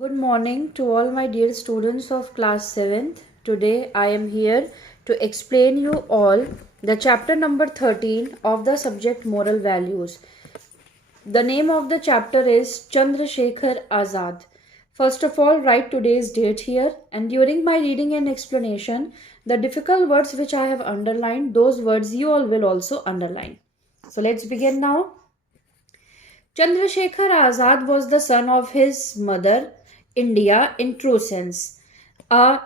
Good morning to all my dear students of class 7th. Today I am here to explain you all the chapter number 13 of the subject moral values. The name of the chapter is Chandrasekhar Azad. First of all, write today's date here, and during my reading and explanation, the difficult words which I have underlined, those words you all will also underline. So let's begin now. Chandrasekhar Azad was the son of his mother, India, in true sense. A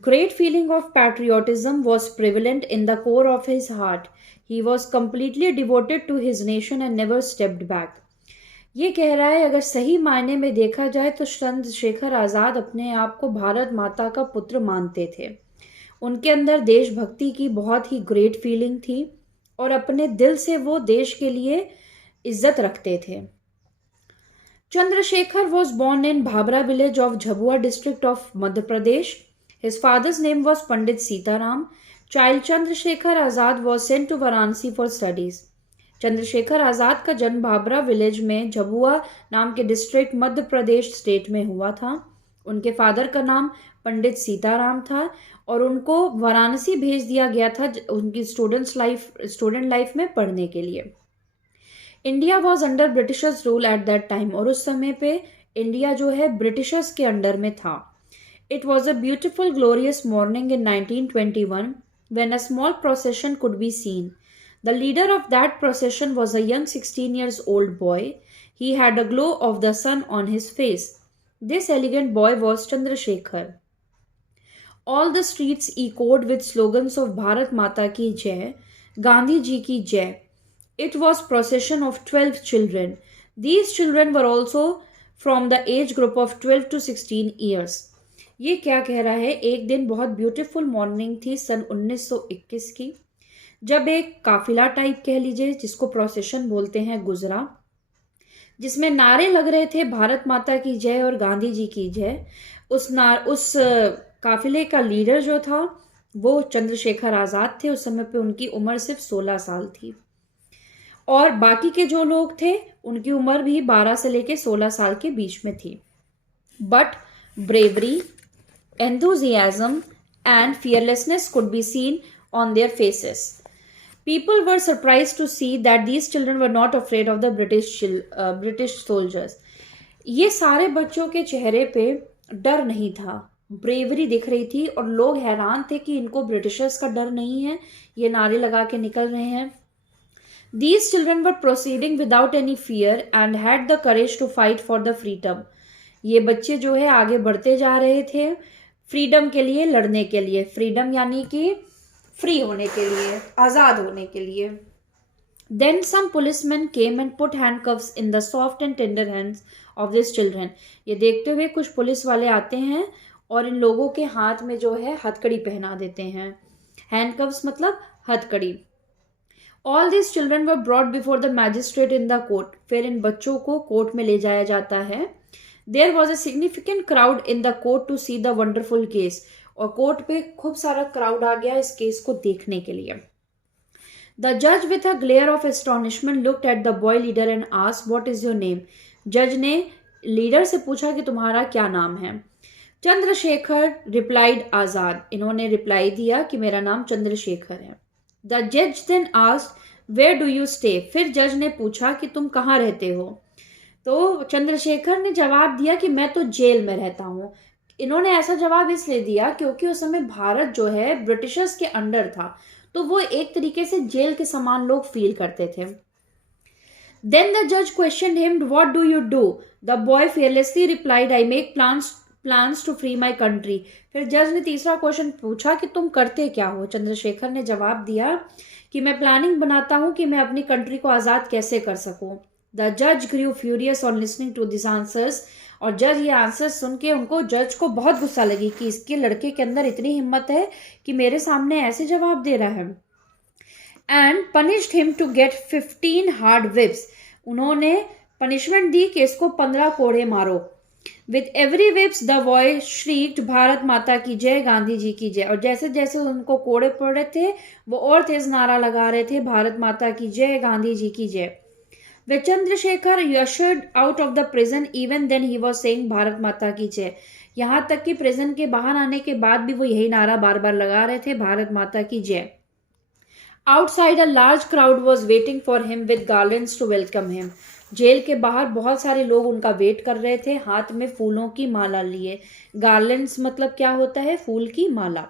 great feeling of patriotism was prevalent in the core of his heart. He was completely devoted to his nation and never stepped back. ये कह रहा है अगर सही मायने में देखा जाए तो चंद्रशेखर आज़ाद अपने आप को भारत माता का पुत्र मानते थे। उनके अंदर देशभक्ति की बहुत ही ग्रेट फीलिंग थी और अपने दिल से वो देश के लिए इज्जत रखते थे। Chandrasekhar was born in Bhabra village of Jhabua district of Madhya Pradesh. His father's name was Pandit Sitaram. Child Chandrasekhar Azad was sent to Varanasi for studies. Chandrashekhar Azad का जन्म भाबरा विलेज में झबुआ नाम के डिस्ट्रिक्ट मध्य प्रदेश स्टेट में हुआ था। उनके फादर का नाम पंडित सीताराम था और उनको वाराणसी भेज दिया गया था उनकी स्टूडेंट लाइफ में पढ़ने के लिए। India was under Britishers rule at that time और उस समय पे इंडिया जो है ब्रिटिशर्स के अंडर में था। It was a beautiful glorious morning in 1921 when a small procession could be seen. The leader of that procession was a young 16 years old boy. He had a glow of the sun on his face. This elegant boy was Chandrasekhar. All the streets echoed with slogans of Bharat Mata ki Jai, Gandhi ji ki Jai. It was procession of 12 children. These children were also from the age group of 12 to 16 years. ये क्या कह रहा है, एक दिन बहुत beautiful morning थी सन 1921 की, जब एक काफिला टाइप कह लीजिए जिसको प्रोसेशन बोलते हैं गुजरा, जिसमें नारे लग रहे थे भारत माता की जय और गांधी जी की जय। उस काफिले का लीडर जो था वो चंद्रशेखर आज़ाद थे। उस समय पे उनकी उम्र सिर्फ 16 साल थी और बाकी के जो लोग थे उनकी उम्र भी 12 से लेके 16 साल के बीच में थी। But bravery, enthusiasm and fearlessness could be seen on their faces. People were surprised to see that these children were not afraid of the British soldiers. ये सारे बच्चों के चेहरे पे डर नहीं था, ब्रेवरी दिख रही थी और लोग हैरान थे कि इनको ब्रिटिशर्स का डर नहीं है, ये नारे लगा के निकल रहे हैं। These children were proceeding without any fear and had the courage to fight for the freedom. ये बच्चे जो है आगे बढ़ते जा रहे थे फ्रीडम के लिए, लड़ने के लिए। फ्रीडम यानी कि फ्री होने के लिए, आज़ाद होने के लिए। Then some policemen came and put handcuffs in the soft and tender hands of these children. ये देखते हुए कुछ पुलिस वाले आते हैं और इन लोगों के हाथ में जो है हथकड़ी पहना देते हैं। हैंडकफ्स मतलब हथकड़ी। All these children were brought before the magistrate in the court. फिर इन बच्चों को कोर्ट में ले जाया जाता है। There was a significant crowd in the court to see the wonderful case. और कोर्ट पे खूब सारा क्राउड आ गया इस केस को देखने के लिए। The judge with a glare of astonishment looked at the boy leader and asked, "What is your name?" जज ने लीडर से पूछा कि तुम्हारा क्या नाम है। चंद्रशेखर replied आजाद। इन्होंने रिप्लाई दिया कि मेरा नाम चंद्रशेखर है। The judge then asked, "Where do you stay?" फिर जज ने पूछा कि तुम कहाँ रहते हो। तो चंद्रशेखर ने जवाब दिया कि मैं तो जेल में रहता हूँ। इन्होंने ऐसा जवाब इसलिए दिया क्योंकि उस समय भारत जो है ब्रिटिशर्स के अंडर था, तो वो एक तरीके से जेल के समान लोग फील करते थे। Then the judge questioned him, "What do you do?" The boy fearlessly replied, "I make plans to free my country." फिर जज ने तीसरा क्वेश्चन पूछा कि तुम करते क्या हो। चंद्रशेखर ने जवाब दिया कि मैं प्लानिंग बनाता हूं कि मैं अपनी कंट्री को आज़ाद कैसे कर सकूं। The judge grew furious on listening to these answers. और जज ये आंसर सुन के जज को बहुत गुस्सा लगी कि इसके लड़के के अंदर इतनी हिम्मत है कि मेरे सामने ऐसे जवाब दे रहा है। And punished him to get 15 hard whips. उन्होंने पनिशमेंट दी कि इसको 15 कोड़े मारो। With every whips the boy shrieked, Bharat माता की जय, गांधी जी की जय। और जैसे जैसे उनको कोड़े पड़ रहे थे वो और तेज नारा लगा रहे थे, भारत माता की जय, गांधी जी की जय। When Chandrasekhar ushered out of the prison, even then he was saying Bharat माता की जय. यहाँ तक कि प्रिजन के बाहर आने के बाद भी वो यही नारा बार बार लगा रहे थे, भारत माता की जय. Outside, a large crowd was waiting for him with garlands to welcome him. Jail के बाहर बहुत सारे लोग उनका वेट कर रहे थे, हाथ में फूलों की माला लिए. गार्लैंड्स मतलब क्या होता है? फूल की माला.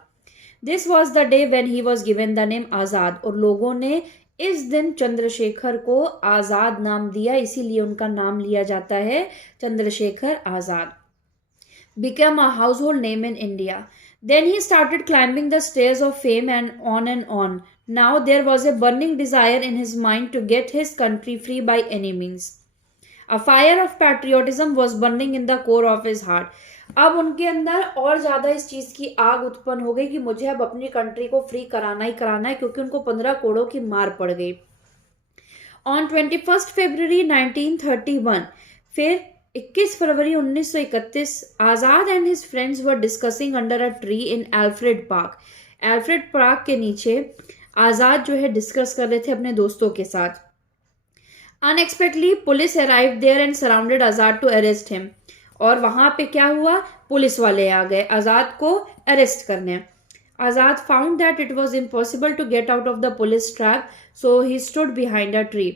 This was the day when he was given the name Azad. और लोगों ने इस दिन चंद्रशेखर को आज़ाद नाम दिया, इसीलिए उनका नाम लिया जाता है Chandrashekhar Azad. Became a household name in India. Then he started climbing the stairs of fame and on and on. Now there was a burning desire in his mind to get his country free by any means. A fire of patriotism was burning in the core of his heart. अब उनके अंदर और ज़्यादा इस चीज़ की आग उत्पन्न हो गई कि मुझे अब अपनी कंट्री को फ्री कराना ही कराना है, क्योंकि उनको 15 करोड़ की मार पड़ गई. On 21 February 1931, फिर 21 फरवरी 1931, Azad and his friends were discussing under a tree in Alfred Park. Alfred Park के नीचे आज़ाद जो है डिस्कस कर रहे थे अपने दोस्तों के साथ. Unexpectedly police arrived there and surrounded Azad to arrest him. और वहां पे क्या हुआ? पुलिस वाले आ गए आज़ाद को अरेस्ट करने. Azad found that it was impossible to get out of the police trap, so he stood behind a tree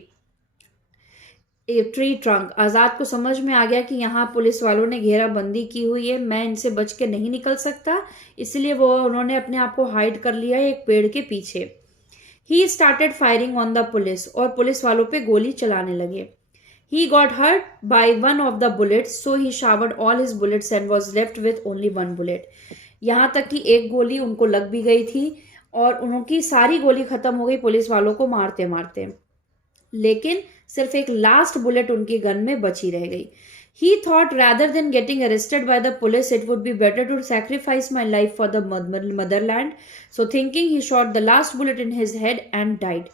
trunk. Azad को समझ में आ गया कि यहाँ पुलिस वालों ने घेराबंदी की हुई है, मैं इनसे बच के नहीं निकल सकता, इसलिए उन्होंने अपने आप को हाइड कर लिया एक पेड़ के पीछे. He started firing on the police. और पुलिस वालों पे गोली चलाने लगे. He got hurt by one of the bullets, so he showered all his bullets and was left with only one bullet. यहाँ तक कि एक गोली उनको लग भी गई थी और उनकी सारी गोली खत्म हो गई पुलिस वालों को मारते मारते, लेकिन सिर्फ एक लास्ट बुलेट उनकी गन में बची रह गई. He thought rather than getting arrested by the police, it would be better to sacrifice my life for the motherland. So thinking, he shot the last bullet in his head and died.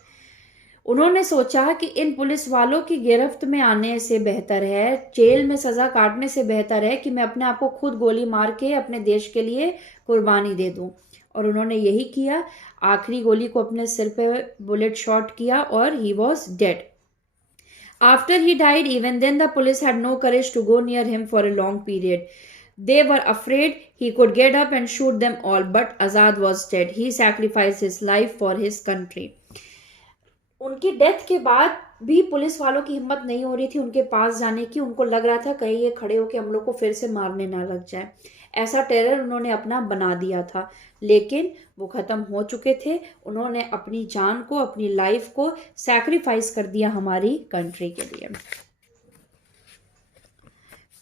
उन्होंने सोचा कि इन police वालों की गिरफ्त में आने से बेहतर है, जेल में सजा काटने से बेहतर है कि मैं अपने आप को खुद गोली मार के अपने देश के लिए कुर्बानी दे दूं. और उन्होंने यही किया. आखिरी गोली को अपने सिर पे बुलेट शॉट किया और he was dead. After he died, even then the police had no courage to go near him for a long period. They were afraid he could get up and shoot them all, but Azad was dead. He sacrificed his life for his country. उनकी death के बाद भी police वालों की हिम्मत नहीं हो रही थी उनके पास जाने की. उनको लग रहा था कहीं ये खड़े होकर हम लोग को फिर से मारने ना लग जाए. ऐसा टेरर उन्होंने अपना बना दिया था, लेकिन वो ख़त्म हो चुके थे. उन्होंने अपनी जान को, अपनी लाइफ को सैक्रिफाइस कर दिया हमारी कंट्री के लिए.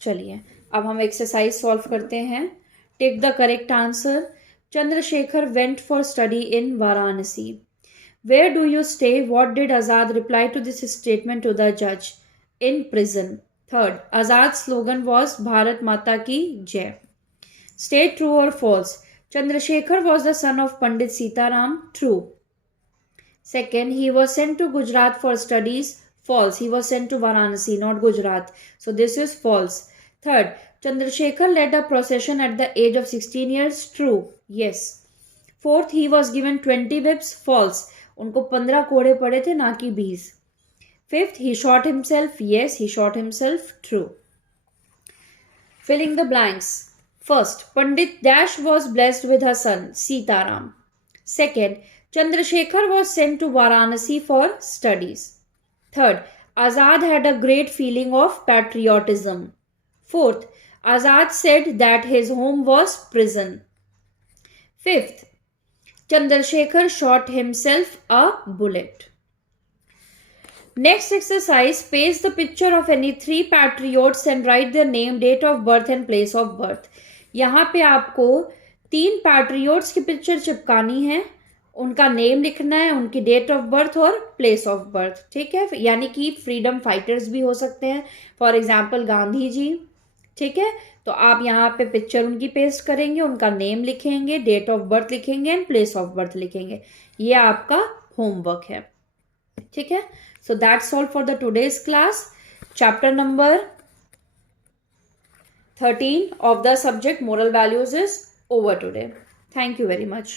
चलिए अब हम एक्सरसाइज सॉल्व करते हैं. Take the correct answer. Chandrashekhar went for study in Varanasi. Where do you stay? What did Azad reply to this statement to the judge? In prison. Third, Azad's slogan was Bharat Mata Ki Jai. State true or false. Chandrasekhar was the son of Pandit Sitaram. True. Second, he was sent to Gujarat for studies. False. He was sent to Varanasi, not Gujarat. So this is false. Third, Chandrasekhar led a procession at the age of 16 years. True. Yes. Fourth, he was given 20 whips. False. उनको 15 कोड़े पड़े थे, ना कि 20. Fifth, he shot himself. Yes, he shot himself. True. Filling the blanks. First, Pandit Dash was blessed with her son, Sitaram. Second, Chandrasekhar was sent to Varanasi for studies. Third, Azad had a great feeling of patriotism. Fourth, Azad said that his home was prison. Fifth, Chandrasekhar shot himself a bullet. Next exercise, paste the picture of any 3 patriots and write their name, date of birth and place of birth. यहाँ पे आपको 3 patriots की picture चिपकानी है, उनका name लिखना है, उनकी date of birth और प्लेस ऑफ बर्थ. ठीक है, यानी कि फ्रीडम फाइटर्स भी हो सकते हैं, फॉर एग्जाम्पल गांधी जी. ठीक है, तो आप यहाँ पे पिक्चर उनकी पेस्ट करेंगे, उनका नेम लिखेंगे, डेट ऑफ बर्थ लिखेंगे एंड प्लेस ऑफ बर्थ लिखेंगे. ये आपका होमवर्क है. ठीक है, so that's all for the today's class. Chapter number 13 of the subject moral values is over today. Thank you very much.